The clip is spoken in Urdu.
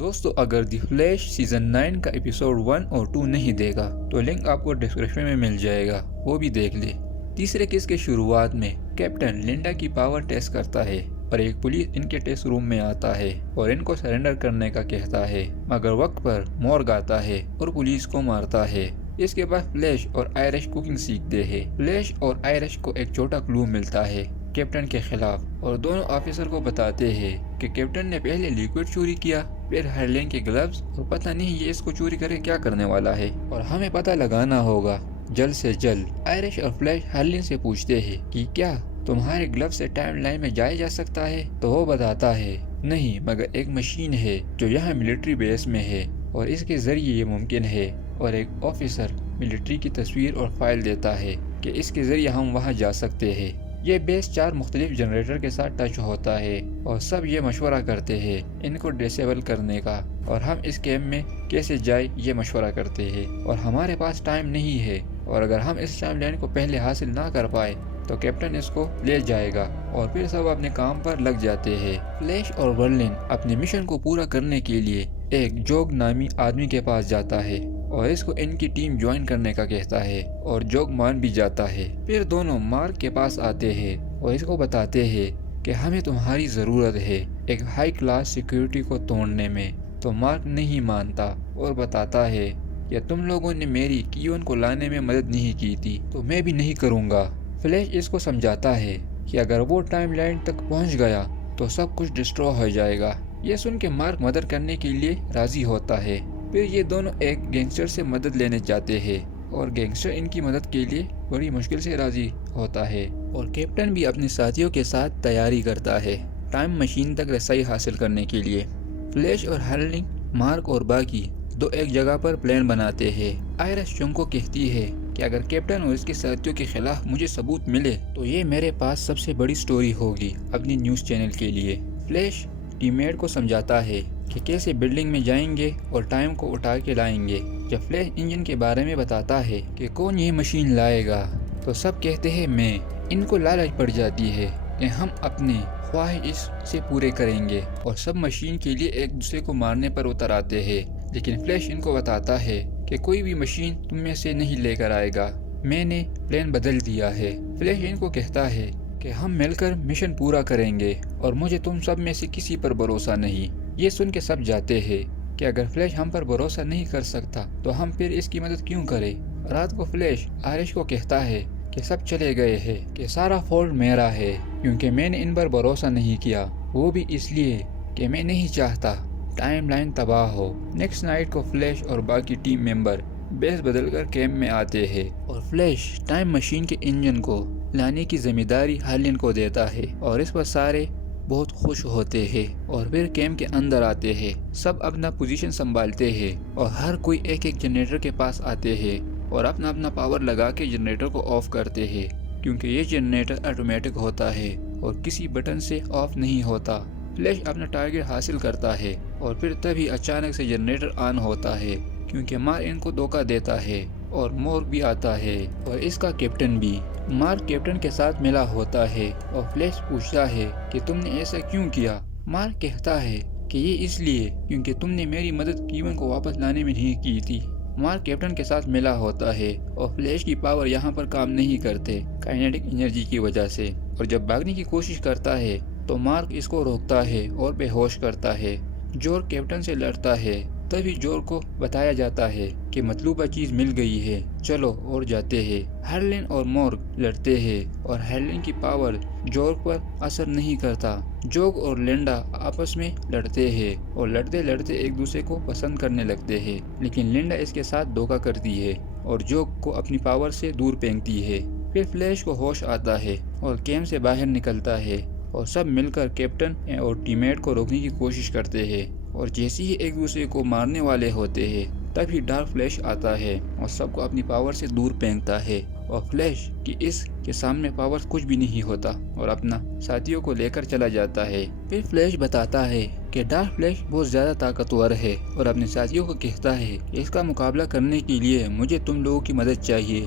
دوستو اگر دی فلیش سیزن 9 کا ایپیسوڈ 1 اور 2 نہیں دے گا تو لنک آپ کو ڈسکرپشن میں مل جائے گا، وہ بھی دیکھ لے۔ تیسرے قسط کے شروعات میں کیپٹن لنڈا کی پاور ٹیسٹ کرتا ہے اور ایک پولیس ان کے ٹیسٹ روم میں آتا ہے اور ان کو سرنڈر کرنے کا کہتا ہے، مگر وقت پر مورگ آتا ہے اور پولیس کو مارتا ہے۔ اس کے بعد فلیش اور آئرش کوکنگ سیکھتے ہیں۔ فلیش اور آئرش کو ایک چھوٹا کلو ملتا ہے کیپٹن کے خلاف اور دونوں آفیسر کو بتاتے ہیں کہ کیپٹن نے پہلے لیکوئڈ چوری کیا، پھر ہرلین کے گلوز، اور پتہ نہیں یہ اس کو چوری کرے کیا کرنے والا ہے اور ہمیں پتہ لگانا ہوگا جلد سے جلد۔ آئرش اور فلیش ہرلین سے پوچھتے ہیں کہ کیا تمہارے گلوز سے ٹائم لائن میں جایا جا سکتا ہے، تو وہ بتاتا ہے نہیں، مگر ایک مشین ہے جو یہاں ملٹری بیس میں ہے اور اس کے ذریعے یہ ممکن ہے، اور ایک آفیسر ملٹری کی تصویر اور فائل دیتا ہے کہ اس کے ذریعے ہم وہاں جا سکتے ہیں۔ یہ بیس 4 مختلف جنریٹر کے ساتھ ٹچ ہوتا ہے اور سب یہ مشورہ کرتے ہیں ان کو ڈسیبل کرنے کا، اور ہم اس کیمپ میں کیسے جائیں یہ مشورہ کرتے ہیں، اور ہمارے پاس ٹائم نہیں ہے، اور اگر ہم اس ٹائم لائن کو پہلے حاصل نہ کر پائے تو کیپٹن اس کو لے جائے گا، اور پھر سب اپنے کام پر لگ جاتے ہیں۔ فلیش اور ورلن اپنے مشن کو پورا کرنے کے لیے ایک جوگ نامی آدمی کے پاس جاتا ہے اور اس کو ان کی ٹیم جوائن کرنے کا کہتا ہے، اور جوگ مان بھی جاتا ہے۔ پھر دونوں مارک کے پاس آتے ہیں اور اس کو بتاتے ہیں کہ ہمیں تمہاری ضرورت ہے ایک ہائی کلاس سیکیورٹی کو توڑنے میں، تو مارک نہیں مانتا اور بتاتا ہے کہ تم لوگوں نے میری کیون کو لانے میں مدد نہیں کی تھی تو میں بھی نہیں کروں گا۔ فلیش اس کو سمجھاتا ہے کہ اگر وہ ٹائم لائن تک پہنچ گیا تو سب کچھ ڈسٹرو ہو جائے گا۔ یہ سن کے مارک مدد کرنے کے لیے راضی ہوتا ہے۔ پھر یہ دونوں ایک گینگسٹر سے مدد لینے جاتے ہیں اور گینگسٹر ان کی مدد کے لیے بڑی مشکل سے راضی ہوتا ہے، اور کیپٹن بھی اپنے ساتھیوں کے ساتھ تیاری کرتا ہے ٹائم مشین تک رسائی حاصل کرنے کے لیے۔ فلیش اور ہرلنگ، مارک اور باقی دو ایک جگہ پر پلان بناتے ہیں۔ آئرش چنگ کو کہتی ہے کہ اگر کیپٹن اور اس کے ساتھیوں کے خلاف مجھے ثبوت ملے تو یہ میرے پاس سب سے بڑی سٹوری ہوگی اپنی نیوز چینل کے لیے۔ فلیش ٹیم میٹ کو سمجھاتا ہے کہ کیسے بلڈنگ میں جائیں گے اور ٹائم کو اٹھا کے لائیں گے۔ جب فلیش انجن کے بارے میں بتاتا ہے کہ کون یہ مشین لائے گا تو سب کہتے ہیں میں۔ ان کو لالچ پڑ جاتی ہے کہ ہم اپنے خواہش سے پورے کریں گے، اور سب مشین کے لیے ایک دوسرے کو مارنے پر اتر آتے ہیں، لیکن فلیش ان کو بتاتا ہے کہ کوئی بھی مشین تم میں سے نہیں لے کر آئے گا، میں نے پلان بدل دیا ہے۔ فلیش ان کو کہتا ہے کہ ہم مل کر مشن پورا کریں گے اور مجھے تم سب میں سے کسی پر بھروسہ نہیں۔ یہ سن کے سب جاتے ہیں کہ اگر فلیش ہم پر بھروسہ نہیں کر سکتا تو ہم پھر اس کی مدد کیوں کریں۔ رات کو فلیش آئرش کو کہتا ہے کہ سب چلے گئے ہیں کہ سارا فالٹ میرا ہے کیونکہ میں نے ان پر بھروسہ نہیں کیا، وہ بھی اس لیے کہ میں نہیں چاہتا ٹائم لائن تباہ ہو۔ نیکسٹ نائٹ کو فلیش اور باقی ٹیم ممبر بیس بدل کر کیمپ میں آتے ہیں اور فلیش ٹائم مشین کے انجن کو لانے کی ذمہ داری ہرلین کو دیتا ہے، اور اس پر سارے بہت خوش ہوتے ہیں، اور پھر کیمپ کے اندر آتے ہیں۔ سب اپنا پوزیشن سنبھالتے ہیں اور ہر کوئی ایک ایک جنریٹر کے پاس آتے ہیں اور اپنا اپنا پاور لگا کے جنریٹر کو آف کرتے ہیں، کیونکہ یہ جنریٹر آٹومیٹک ہوتا ہے اور کسی بٹن سے آف نہیں ہوتا۔ فلیش اپنا ٹارگٹ حاصل کرتا ہے اور پھر تبھی اچانک سے جنریٹر آن ہوتا ہے کیونکہ مار ان کو دھوکہ دیتا ہے، اور مورگ بھی آتا ہے اور اس کا کیپٹن بھی۔ مارک کیپٹن کے ساتھ ملا ہوتا ہے اور فلیش پوچھتا ہے کہ تم نے ایسا کیوں کیا۔ مارک کہتا ہے کہ یہ اس لیے کیونکہ تم نے میری مدد کیون کو واپس لانے میں نہیں کی تھی۔ مارک کیپٹن کے ساتھ ملا ہوتا ہے اور فلیش کی پاور یہاں پر کام نہیں کرتے کائنیٹک انرجی کی وجہ سے، اور جب بھاگنے کی کوشش کرتا ہے تو مارک اس کو روکتا ہے اور بے ہوش کرتا ہے۔ جور کیپٹن سے لڑتا ہے، تبھی جور کو بتایا جاتا ہے کہ مطلوبہ چیز مل گئی ہے، چلو اور جاتے ہیں۔ ہرلین اور مورگ لڑتے ہیں اور ہرلین کی پاور جور پر اثر نہیں کرتا۔ جوگ اور لنڈا آپس میں لڑتے ہیں اور لڑتے لڑتے ایک دوسرے کو پسند کرنے لگتے ہیں، لیکن لنڈا اس کے ساتھ دھوکہ کرتی ہے اور جوگ کو اپنی پاور سے دور پھینکتی ہے۔ پھر فلیش کو ہوش آتا ہے اور کیمپ سے باہر نکلتا ہے اور سب مل کر کیپٹن اور ٹیم میٹ کو روکنے کی کوشش کرتے ہیں، اور جیسے ہی ایک دوسرے کو مارنے والے ہوتے ہیں تبھی ڈارک فلیش آتا ہے اور سب کو اپنی پاور سے دور پھینکتا ہے، اور فلیش کی اس کے سامنے پاور کچھ بھی نہیں ہوتا اور اپنا ساتھیوں کو لے کر چلا جاتا ہے۔ پھر فلیش بتاتا ہے کہ ڈارک فلیش بہت زیادہ طاقتور ہے اور اپنے ساتھیوں کو کہتا ہے کہ اس کا مقابلہ کرنے کے لیے مجھے تم لوگوں کی مدد چاہیے۔